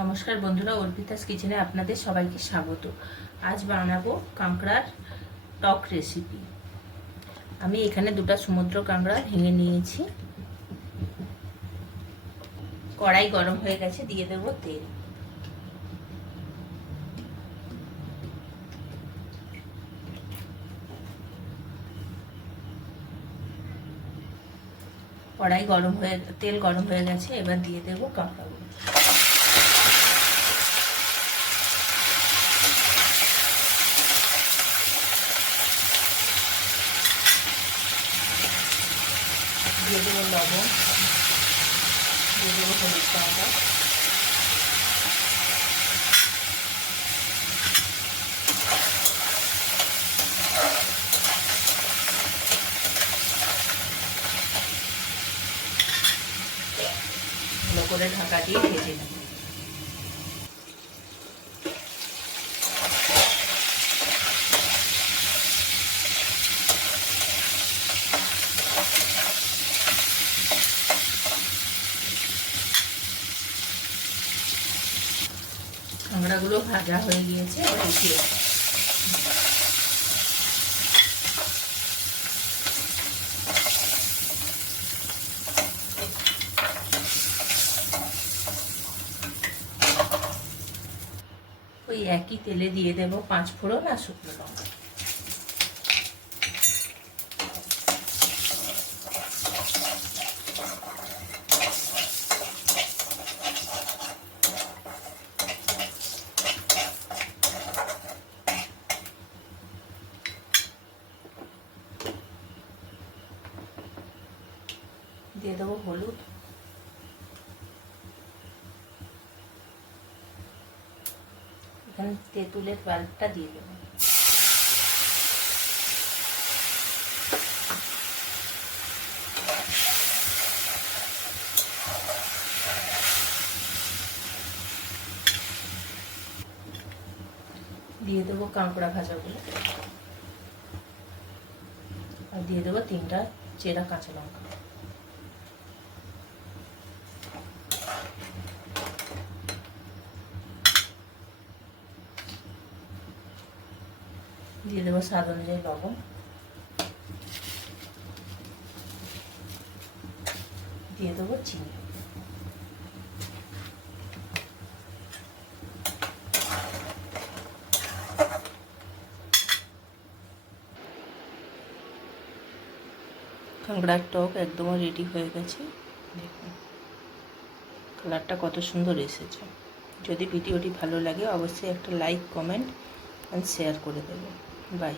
নমস্কার বন্ধুরা, অর্পিতাস কিচেনে আপনাদের সবাইকে স্বাগত। আজ বানাবো কাঁকড়ার টক রেসিপি। আমি এখানে দুটো সমুদ্র কাঁকড়া ভেঙে নিয়েছি। কড়াই গরম হয়ে গেছে, দিয়ে দেবো তেল। তেল গরম হয়ে গেছে, এবার দিয়ে দেবো কাঁকড়াগুলো। দিয়ে দেবো লবণ, দিয়ে দেবো হলুদ পাউডার, ভালো করে ঢাকা দিয়ে ভেজে নেব। কাঁকড়াগুলো ভাজা হয়ে গিয়েছে, এবার উঠিয়ে ওই একই তেলে দিয়ে দেবো 5 ফোড়ন আর শুকনো লঙ্কা। দিয়ে দেবো হলুদ, এখানে তেঁতুলের পাল্পটা দিয়ে দেবো। দিয়ে দেবো কাঁকড়া ভাজাগুলো, আর দিয়ে দেবো 3টা চেরা কাঁচা লঙ্কা। দিয়ে দেবো স্বাদ অনুযায়ী লবণ, দিয়ে দেবো চিনি। কাঁকড়ার টক একদম রেডি হয়ে গেছে। দেখুন কালারটা কত সুন্দর এসেছে। যদি ভিডিওটি ভালো লাগে অবশ্যই একটা লাইক, কমেন্ট অ্যান্ড শেয়ার করে দেবেন। বাই।